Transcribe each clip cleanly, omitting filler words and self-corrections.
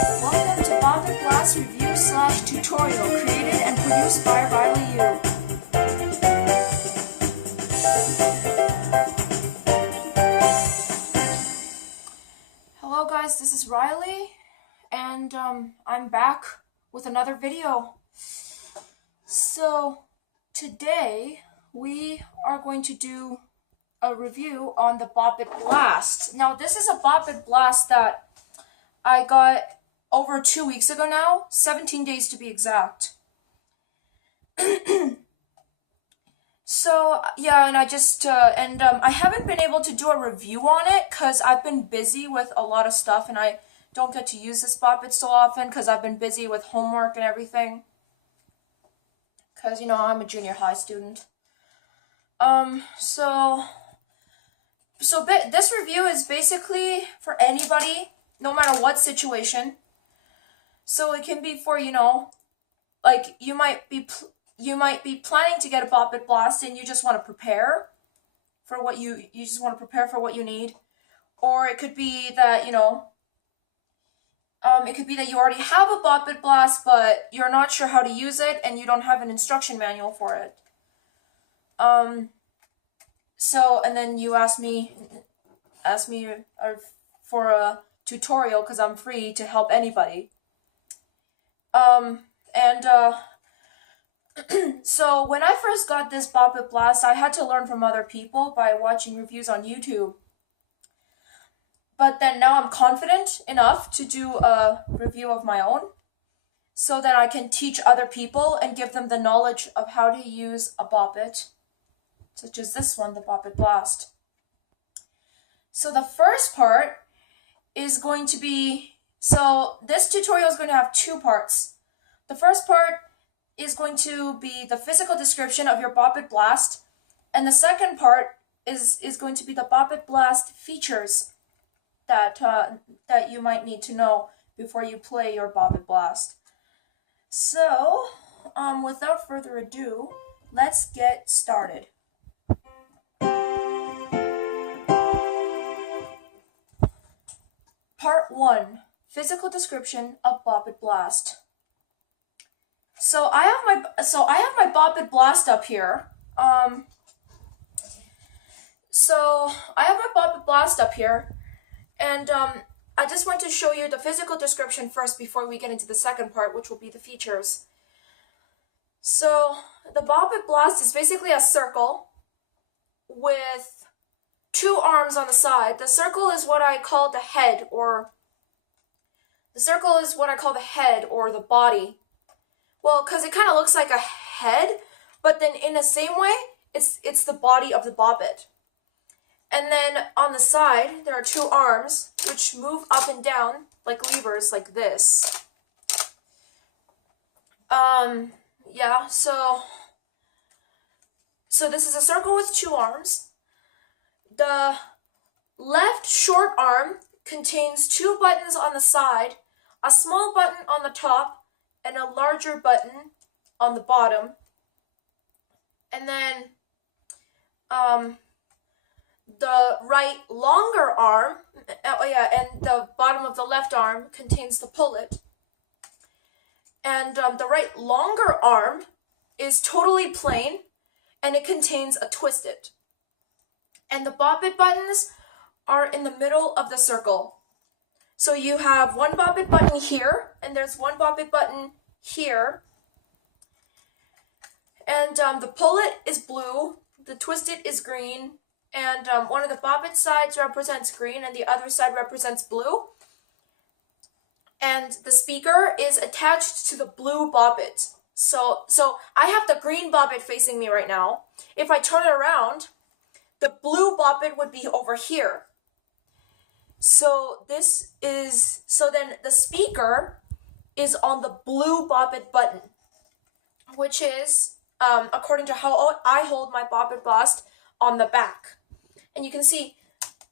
Welcome to Bop It Blast Review / Tutorial, created and produced by Riley Yu. Hello guys, this is Riley, and I'm back with another video. So today we are going to do a review on the Bop It Blast. Now this is a Bop It Blast that I got over 2 weeks ago now, 17 days to be exact. So yeah, and I haven't been able to do a review on it because I've been busy with a lot of stuff, and I don't get to use this Bop It so often because I've been busy with homework and everything. Because, you know, I'm a junior high student. This review is basically for anybody, no matter what situation. So it can be for, you know, like you might be planning to get a Bop It Blast and you just want to prepare for what you need. Or it could be that, you know, it could be that you already have a Bop It Blast, but you're not sure how to use it and you don't have an instruction manual for it. And then you ask me for a tutorial because I'm free to help anybody. So when I first got this Bop It Blast, I had to learn from other people by watching reviews on YouTube. But then now I'm confident enough to do a review of my own so that I can teach other people and give them the knowledge of how to use a Bop It, such as this one, the Bop It Blast. So the first part is going to be, this tutorial is going to have 2 parts. The first part is going to be the physical description of your Bop It Blast, and the second part is going to be the Bop It Blast features that you might need to know before you play your Bop It Blast. So, without further ado, let's get started. Part 1. Physical description of Bop It Blast. So I have my Bop It Blast up here. And I just want to show you the physical description first before we get into the second part, which will be the features. So the Bop It Blast is basically a circle with 2 arms on the side. The circle is what I call the head, or the body. Well, because it kind of looks like a head, but then in the same way, it's the body of the Bop It. And then on the side, there are 2 arms, which move up and down like levers, like this. So this is a circle with 2 arms. The left short arm contains 2 buttons on the side, a small button on the top, and a larger button on the bottom. And then the right longer arm, and the bottom of the left arm contains the pullet. And the right longer arm is totally plain, and it contains a twist it. And the Bop It buttons are in the middle of the circle. So you have 1 Bop It button here, and there's 1 Bop It button here. And the pullet is blue, the twist it is green, and one of the Bop It sides represents green and the other side represents blue. And the speaker is attached to the blue Bop It. So I have the green Bop It facing me right now. If I turn it around, the blue Bop It would be over here. So then the speaker is on the blue Bop It button, which is, according to how I hold my Bop It Blast, on the back. And you can see,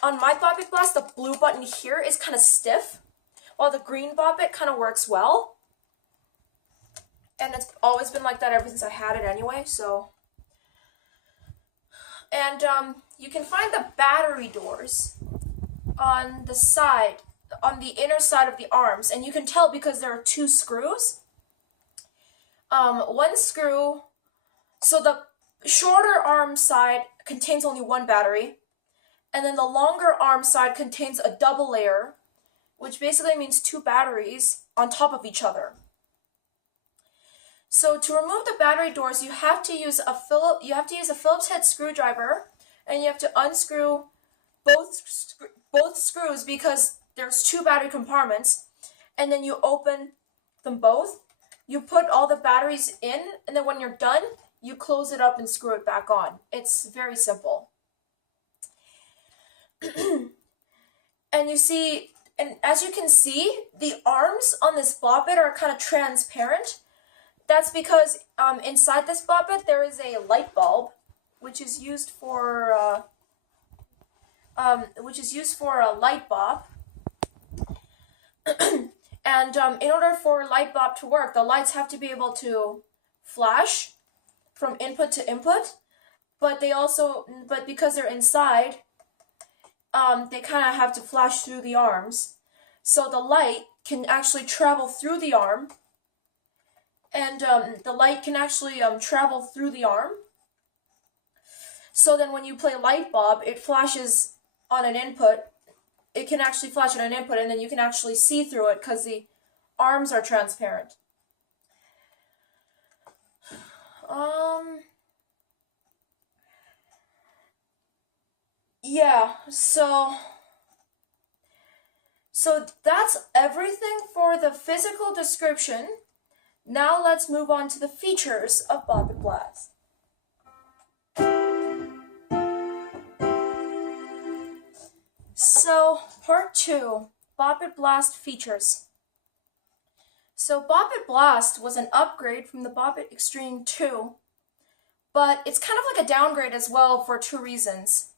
on my Bop It Blast, the blue button here is kind of stiff, while the green Bop It kind of works well. And it's always been like that ever since I had it anyway, so. And you can find the battery doors on the side inner side of the arms, and you can tell because there are two screws. One screw, so the shorter arm side contains only one battery, and then the longer arm side contains a double layer, which basically means two batteries on top of each other. So to remove the battery doors, you have to use a Phillips head screwdriver, and you have to unscrew both screws because there's two battery compartments, and then you open them both. You put all the batteries in, and then when you're done, you close it up and screw it back on. It's very simple. And you see, and as you can see, the arms on this Bop It are kind of transparent. That's because inside this Bop It there is a light bulb, which is used for a light bulb. And in order for light bulb to work, the lights have to be able to flash from input to input, but because they're inside, they kind of have to flash through the arms. So the light can actually travel through the arm, and the light can actually travel through the arm. So then when you play light bulb, it flashes on an input. It can actually flash on an input, and then you can actually see through it because the arms are transparent. Yeah, so that's everything for the physical description. Now let's move on to the features of Bop It Blast. So, part 2, Bop It Blast features. So, Bop It Blast was an upgrade from the Bop It Extreme 2, but it's kind of like a downgrade as well for two reasons.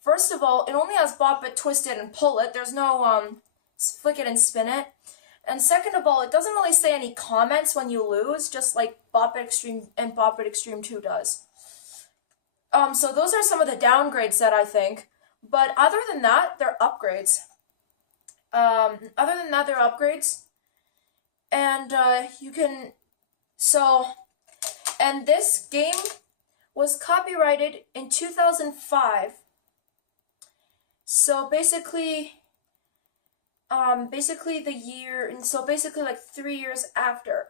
First of all, it only has Bop It, Twist It, and Pull It. There's no Flick It and Spin It. And second of all, it doesn't really say any comments when you lose, just like Bop It Extreme and Bop It Extreme 2 does. So those are some of the downgrades that I think. But other than that, they're upgrades. And you can... And this game was copyrighted in 2005. So basically the year, and so basically like 3 years after.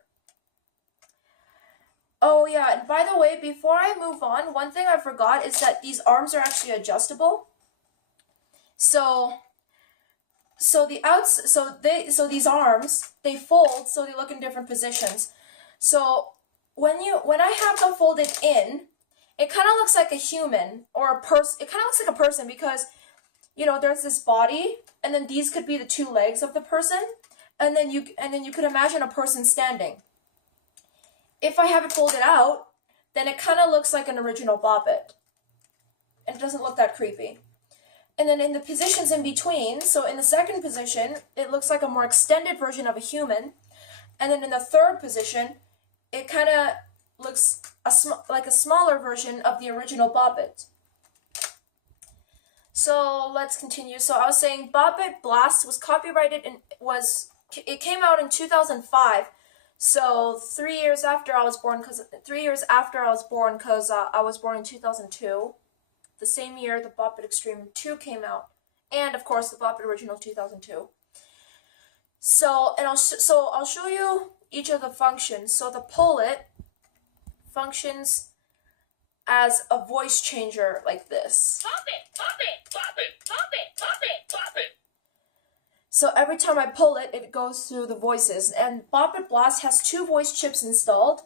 Oh yeah, and by the way, before I move on, one thing I forgot is that these arms are actually adjustable. So these arms, they fold so they look in different positions. So when I have them folded in, it kind of looks like a human or a person. It kind of looks like a person because, you know, there's this body, and then these could be the two legs of the person, and then you could imagine a person standing. If I have it folded out, then it kind of looks like an original Bop It, and it doesn't look that creepy. And then in the positions in between, so in the second position, it looks like a more extended version of a human, and then in the third position, it kind of looks like a smaller version of the original Bop It. So let's continue. So I was saying Bop It Blast was copyrighted and it came out in 2005. So 3 years after I was born, because I was born in 2002. The same year the Bop It Extreme 2 came out, and of course the Bop It Original 2002. So I'll show you each of the functions. So the Pull It functions as a voice changer like this. Bop it, bop it, bop it, bop it, bop it, bop it. So every time I pull it, it goes through the voices. And Bop It Blast has 2 voice chips installed,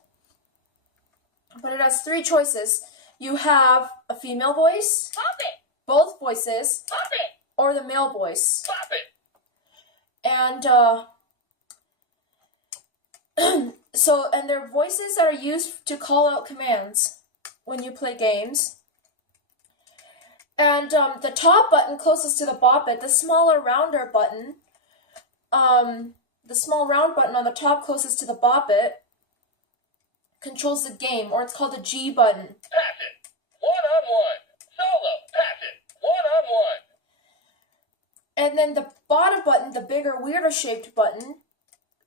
but it has 3 choices. You have a female voice, Bop it, both voices, bop it, or the male voice. bop it. And and they're voices that are used to call out commands when you play games. And the top button closest to the Bop It, the smaller rounder button, the small round button on the top closest to the Bop It, controls the game, or it's called the G button. Pass it, one-on-one. Solo, pass it, And then the bottom button, the bigger, weirder shaped button,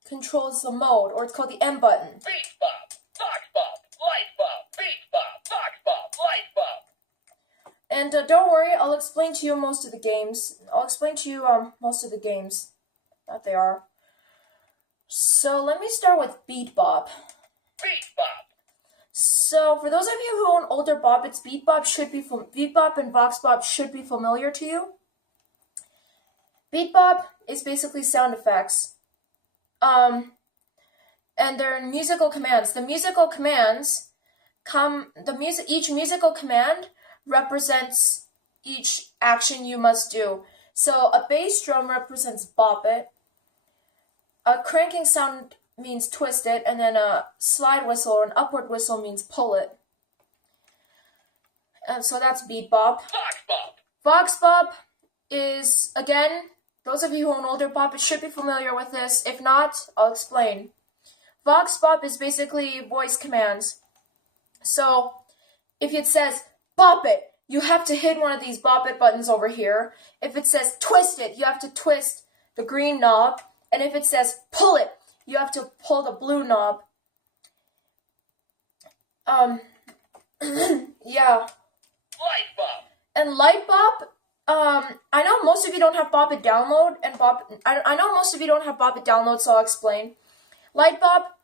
controls the mode, or it's called the M button. Beat bop, box bop, light bop, beat bop, box bop, light bop. And don't worry, I'll explain to you most of the games. That they are. So let me start with Beat Bop. Beat bop. So for those of you who own older Boppets, Beat Bop and Vox Bop should be familiar to you. Beat Bop is basically sound effects. And they're musical commands. The musical commands each musical command represents each action you must do. So a bass drum represents bop it. A cranking sound means twist it, and then a slide whistle or an upward whistle means pull it. And so that's Beat Bop. Box bop. Vox Bop is, again, those of you who own older Boppets should be familiar with this. If not, I'll explain. Vox Bop is basically voice commands. So, if it says, bop it, you have to hit one of these bop it buttons over here. If it says twist it, you have to twist the green knob. And if it says pull it, you have to pull the blue knob. Yeah. Light bop. And Light Bop, I know most of you don't have Bop It download, and I know most of you don't have Bop It download, so I'll explain. Light Bop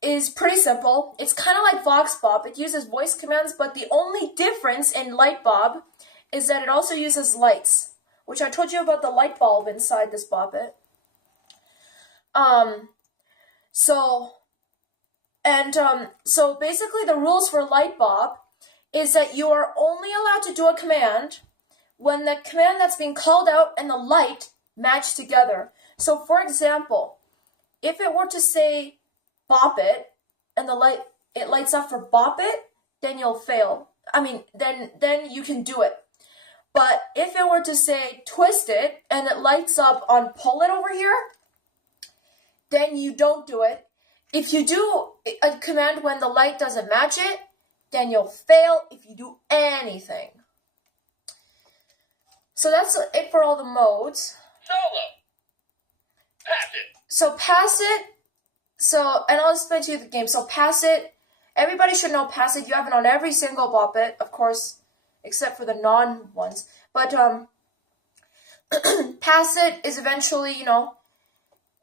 is pretty simple. It's kind of like Vox Bop. It uses voice commands, but the only difference in Light Bop is that it also uses lights, which I told you about the light bulb inside this Bop It. So basically the rules for Light Bop is that you are only allowed to do a command when the command that's being called out and the light match together. So for example, if it were to say bop it and it lights up for bop it, then you'll fail. Then you can do it. But if it were to say twist it and it lights up on pull it over here, then you don't do it. If you do a command when the light doesn't match it, then you'll fail if you do anything. So that's it for all the modes. Solo. Pass it. So pass it. And I'll explain to you the game. So pass it. Everybody should know pass it. You have it on every single Bop It, of course, except for the non-ones. But pass it is eventually,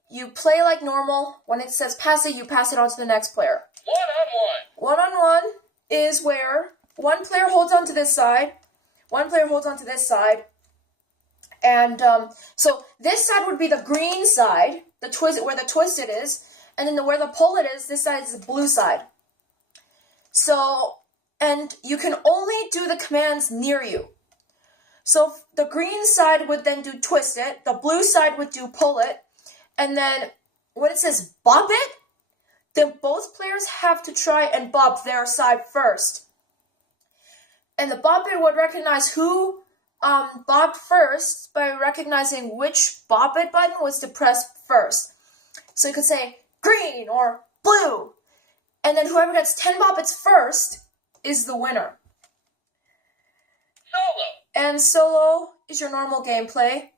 you play like normal. When it says pass it, you pass it on to the next player. One-on-one. One-on-one is where one player holds on to this side, one player holds on to this side, and so this side would be the green side, where the twist it is, and then where the pull it is, this side is the blue side. So, and you can only do the commands near you. So the green side would then do twist it, the blue side would do pull it, and then when it says bop it, then both players have to try and bop their side first. And the Bop It would recognize who bopped first by recognizing which Bop It button was to press first. So you could say green or blue. And then whoever gets 10 Bop Its first is the winner. Solo. And solo is your normal gameplay.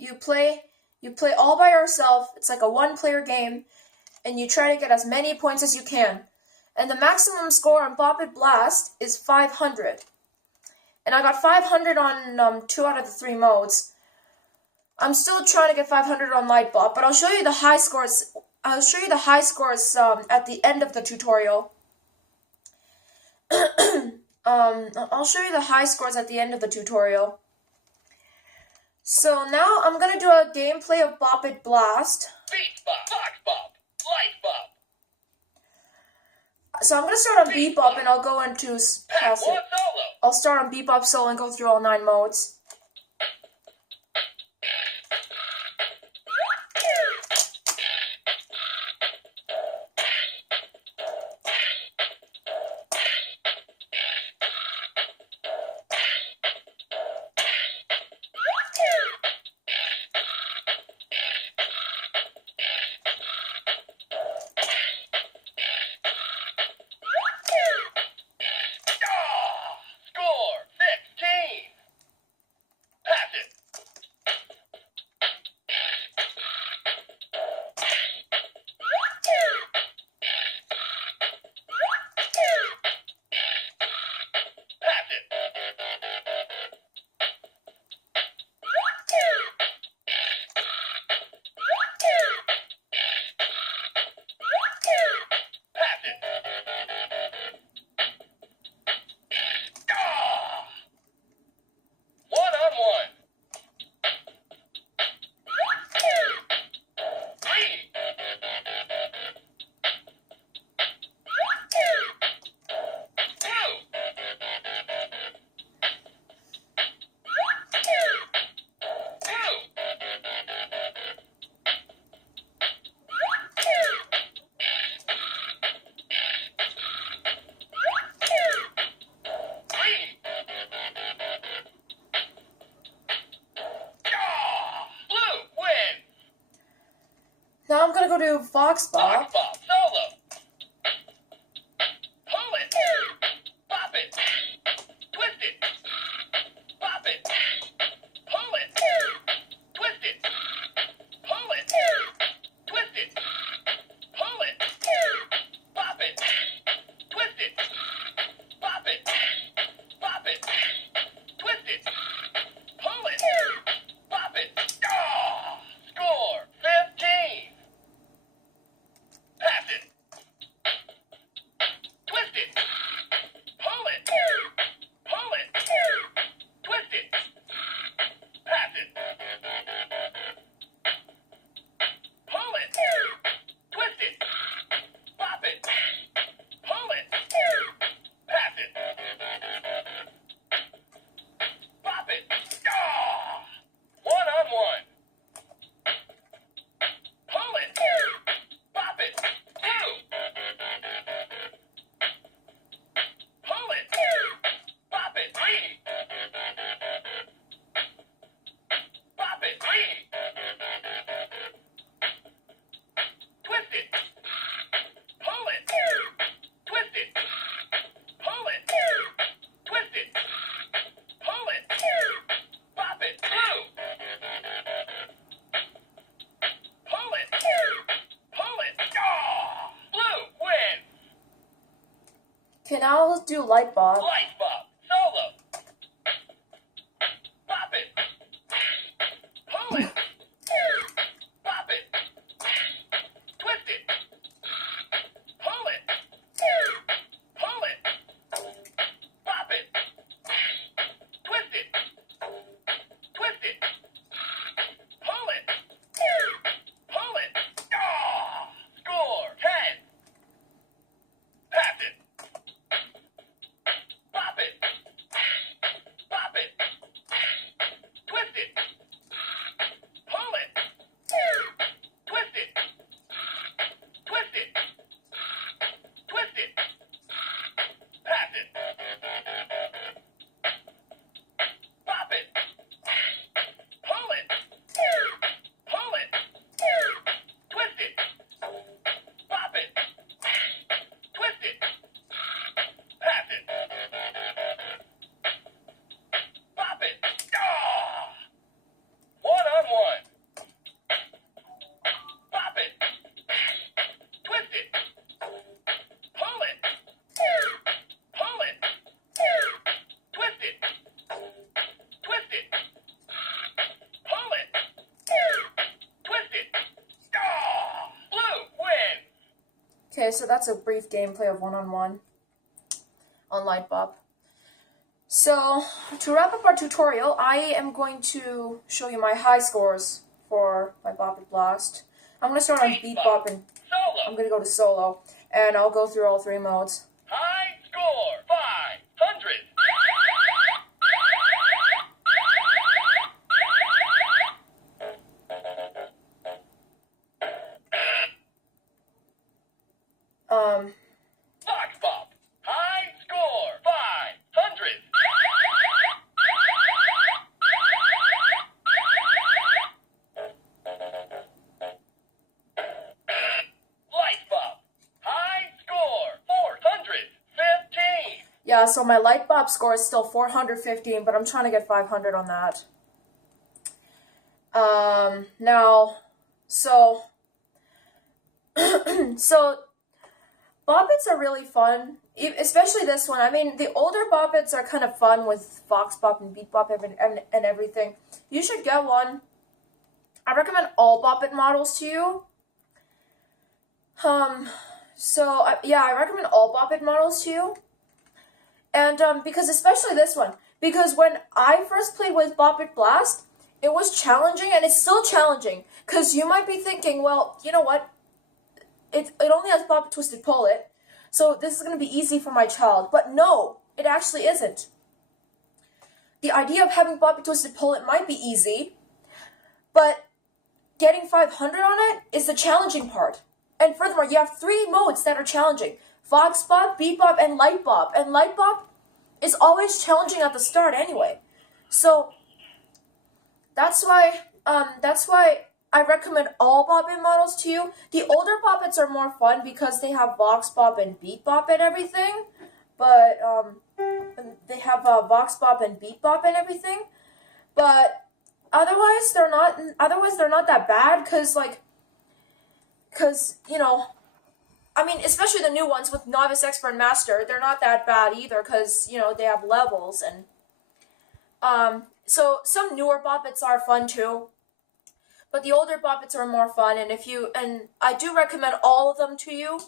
You play all by yourself. It's like a one-player game, and you try to get as many points as you can. And the maximum score on Bop It Blast is 500. And I got 500 on 2 out of the 3 modes. I'm still trying to get 500 on Light Bop, but I'll show you the high scores. I'll show you the high scores at the end of the tutorial. I'll show you the high scores at the end of the tutorial. So now I'm going to do a gameplay of Bop It Blast. Beat bop. Box bop. Light bop. So I'm going to start on Beat Bop and I'll go into Pass It. One solo. I'll start on Beat Bop solo and go through all 9 modes. Score 16. go to Fox Bop. Fox Bop, solo. Pull it. Bop it. Twist it. Bop it. Pull it. Twist it. Pull it. Twist it. Pull it. Bop it. Twist it. Bop it. Bop it. Twist it. Pull it. Bop it. Ah! Score 15. Pass it. Twist it. Pull it. Pull it. Twist it. Pass it. Pull it. Twist it. Bop it. Pull it. Pass it. Bop it. Ah! One-on-one. Pull it. Bop it. Two. Pull it. Bop it. Three. Bop it. Three. Twist it. Pull it. Twist it. Pull it. Twist it. Pull it. Bop it. Blue. Pull it. Pull it. Ah! Blue wins. Okay, now let's do Light Bop. Light Bop, solo. Bop it. Pull it. Bop it. Twist it. Pull it. Pull it. Bop it. Twist it. Twist it. Pull it. Pull it. Ah! Score 10. Pass it. Bop it. Bop it. Twist it. Pull it. Twist it. Twist it. Twist it. Pass it. Bop it. Pull it. Pull it. Twist it. Bop it. Twist it. Pass it. Bop it. Ah! One-on-one. Bop it. Twist it. Pull it. Pull it. Twist it. Twist it. Pull it. Twist it. Ah! Blue wins. Okay, so that's a brief gameplay of one-on-one on Light Bop. So, to wrap up our tutorial, I am going to show you my high scores for my Bop It Blast. I'm going to start on Beat Bop and I'm Solo. going to go to solo, and I'll go through all three modes. High score 500. Fox Bop. High score 500. Light Bop. High score 415. Yeah, so my Light Bop score is still 415, but I'm trying to get 500 on that. So Bop-Its are really fun, especially this one. I mean, the older Bop-Its are kind of fun with Fox Bop and Beat Bop and everything. You should get one. I recommend all Bop-It models to you. Yeah, I recommend all Bop-It models to you. And because especially this one, because when I first played with Bop It Blast, it was challenging, and it's still challenging. Because you might be thinking, well, you know what? It only has Bop It Twisted Pull It, so this is going to be easy for my child. But no, it actually isn't. The idea of having Bop It Twisted Pull It might be easy, but getting 500 on it is the challenging part. And furthermore, you have three modes that are challenging: Fox Bop, Beat Bop, and Light Bop. And Light Bop is always challenging at the start anyway. So that's why I recommend all Bop-It models to you. The older Bop-Its are more fun because they have Vox Bop and Beat Bop and everything. But they have Vox Bop and Beat Bop and everything. But otherwise they're not that bad because you know, I mean, especially the new ones with Novice, Expert, and Master, they're not that bad either because, you know, they have levels. And so some newer Bop-Its are fun too. But the older Bop-Its are more fun, and I do recommend all of them to you,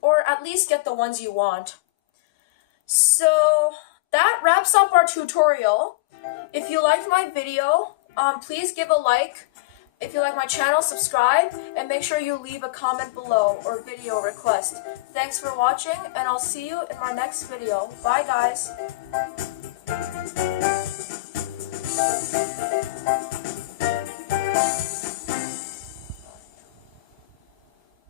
or at least get the ones you want. So that wraps up our tutorial. If you liked my video, please give a like. If you like my channel, subscribe, and make sure you leave a comment below or video request. Thanks for watching, and I'll see you in my next video. Bye, guys.